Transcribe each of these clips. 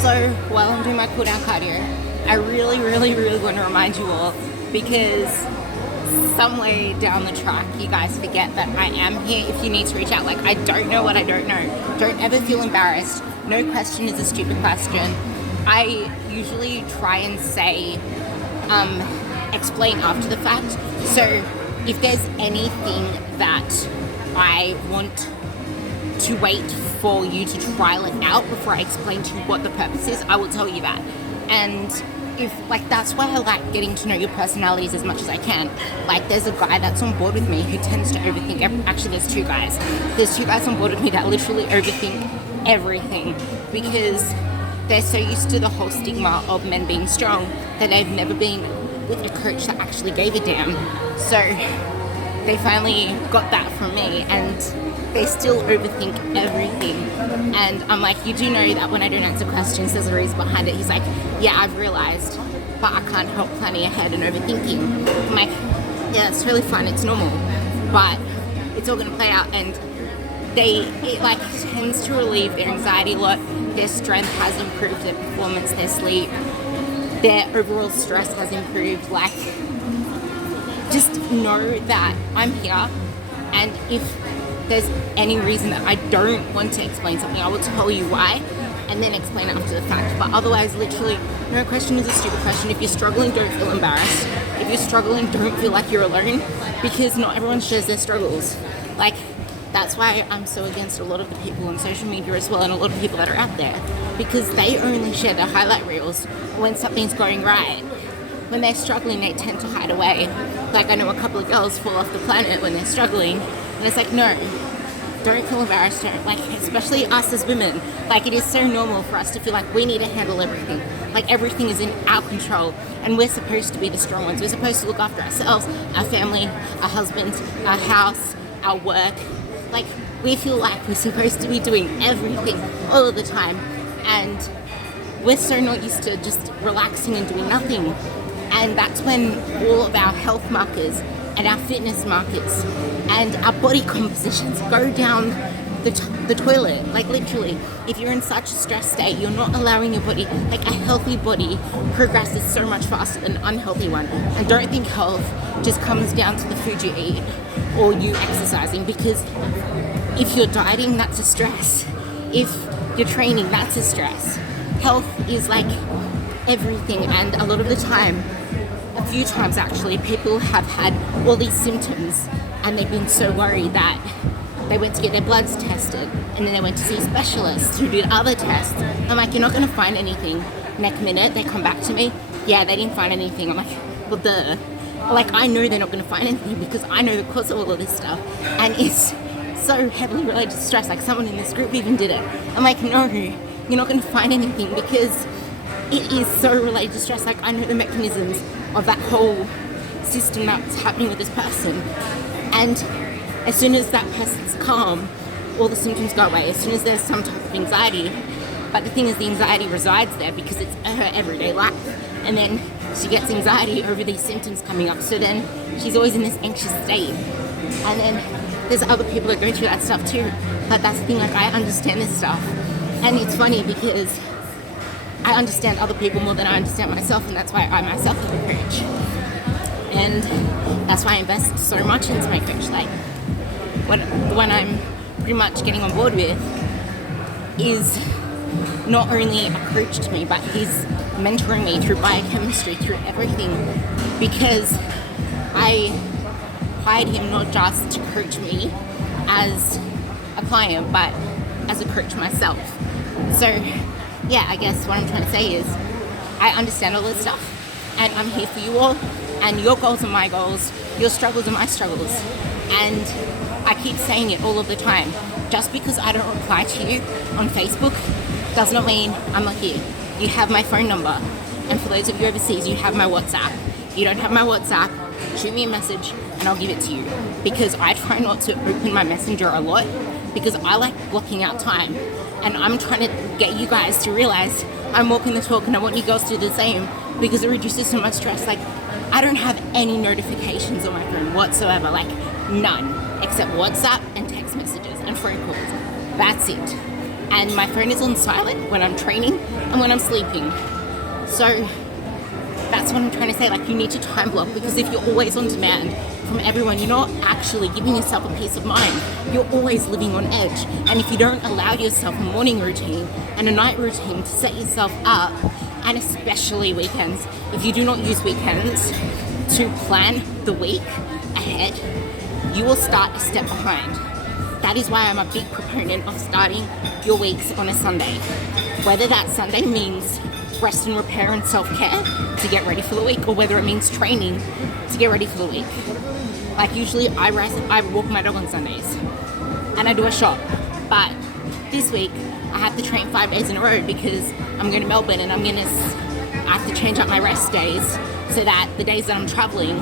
So while I'm doing my cool down cardio, I really want to remind you all, because somewhere down the track you guys forget that I am here if you need to reach out. Like, I don't know what I don't know. Don't ever feel embarrassed. No question is a stupid question. I usually try and say, explain after the fact. So if there's anything that I want to wait for you to trial it out before I explain to you what the purpose is, I will tell you that. And that's why I like getting to know your personalities as much as I can. Like, there's a guy that's on board with me who tends to overthink actually, there's two guys. There's two guys on board with me that literally overthink everything, because they're so used to the whole stigma of men being strong that they've never been with a coach that actually gave a damn. So they finally got that from me, and they still overthink everything. And I'm like, you do know that when I don't answer questions, there's a reason behind it. He's like, yeah, I've realized, but I can't help planning ahead and overthinking. I'm like, yeah, it's totally fine, it's normal, but it's all gonna play out. And it tends to relieve their anxiety a lot. Their strength has improved, their performance, their sleep, their overall stress has improved. Like, just know that I'm here, and if there's any reason that I don't want to explain something, I will tell you why and then explain it after the fact. But otherwise, literally, no question is a stupid question. If you're struggling, don't feel embarrassed. If you're struggling, don't feel like you're alone, because not everyone shares their struggles. Like, that's why I'm so against a lot of the people on social media as well, and a lot of people that are out there, because they only share their highlight reels when something's going right. When they're struggling, they tend to hide away. Like, I know a couple of girls fall off the planet when they're struggling, and it's like, no, don't feel embarrassed. Don't, like, especially us as women, like, it is so normal for us to feel like we need to handle everything. Like, everything is in our control, and we're supposed to be the strong ones. We're supposed to look after ourselves, our family, our husbands, our house, our work. Like, we feel like we're supposed to be doing everything all of the time, and we're so not used to just relaxing and doing nothing. And that's when all of our health markers and our fitness markers and our body compositions go down the toilet. Like, literally, if you're in such a stress state, you're not allowing your body, like, a healthy body progresses so much faster than an unhealthy one. And don't think health just comes down to the food you eat or you exercising, because if you're dieting, that's a stress. If you're training, that's a stress. Health is like everything, and a lot of the time, a few times actually, people have had all these symptoms and they've been so worried that they went to get their bloods tested, and then they went to see specialists who did other tests. I'm like, you're not going to find anything. Next minute, they come back to me, yeah, they didn't find anything. I'm like, well, duh. Like, I know they're not going to find anything because I know the cause of all of this stuff, and it's so heavily related to stress. Like, someone in this group even did it. I'm like, no, you're not going to find anything because it is so related to stress. Like, I know the mechanisms of that whole system that's happening with this person, and as soon as that person's calm, all the symptoms go away. As soon as there's some type of anxiety, but the thing is, the anxiety resides there because it's her everyday life, and then she gets anxiety over these symptoms coming up, so then she's always in this anxious state. And then there's other people that go through that stuff too, but that's the thing, like, I understand this stuff, and it's funny because I understand other people more than I understand myself, and that's why I myself am a coach. And that's why I invest so much into my coach. Like, when I'm pretty much getting on board with is not only a coach to me, but he's mentoring me through biochemistry, through everything, because I hired him not just to coach me as a client, but as a coach myself. So yeah, I guess what I'm trying to say is I understand all this stuff, and I'm here for you all, and your goals are my goals, your struggles are my struggles. And I keep saying it all of the time. Just because I don't reply to you on Facebook does not mean I'm not here. You have my phone number, and for those of you overseas, you have my WhatsApp. You don't have my WhatsApp, shoot me a message and I'll give it to you, because I try not to open my messenger a lot because I like blocking out time, and I'm trying to get you guys to realize I'm walking the talk, and I want you girls to do the same because it reduces so much stress. Like, I don't have any notifications on my phone whatsoever, like none, except WhatsApp and text messages and phone calls. That's it. and my phone is on silent when I'm training and when I'm sleeping. So that's what I'm trying to say. Like, you need to time block, because if you're always on demand from everyone, you're not actually giving yourself a peace of mind. You're always living on edge. And if you don't allow yourself a morning routine and a night routine to set yourself up, and especially weekends, if you do not use weekends to plan the week ahead, you will start a step behind. That is why I'm a big proponent of starting your weeks on a Sunday. Whether that Sunday means rest and repair and self-care to get ready for the week, or whether it means training to get ready for the week. Like, usually I walk my dog on Sundays and I do a shop, but this week I have to train 5 days in a row because I'm going to Melbourne, and I have to change up my rest days so that the days that I'm traveling,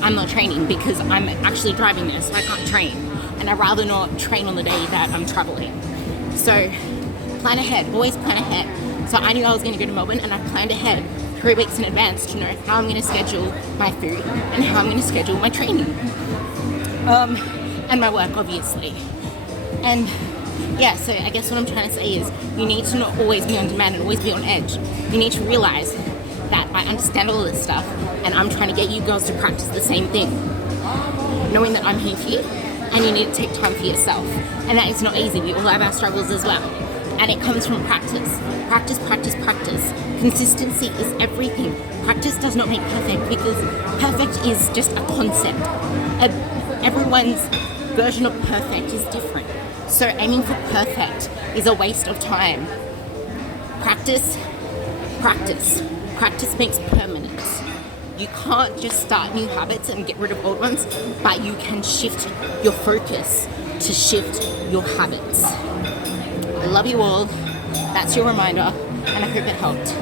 I'm not training because I'm actually driving there, so I can't train. And I'd rather not train on the day that I'm traveling. So plan ahead, always plan ahead. So I knew I was going to go to Melbourne, and I planned ahead 3 weeks in advance to know how I'm going to schedule my food and how I'm going to schedule my training. And my work, obviously. And yeah, so I guess what I'm trying to say is you need to not always be on demand and always be on edge. You need to realize that I understand all this stuff, and I'm trying to get you girls to practice the same thing. Knowing that I'm here for you, and you need to take time for yourself. And that is not easy. We all have our struggles as well. And it comes from practice. Practice, practice, practice. Consistency is everything. Practice does not make perfect, because perfect is just a concept. Everyone's version of perfect is different. So aiming for perfect is a waste of time. Practice, practice. Practice makes permanence. You can't just start new habits and get rid of old ones, but you can shift your focus to shift your habits. I love you all. That's your reminder, and I hope it helped.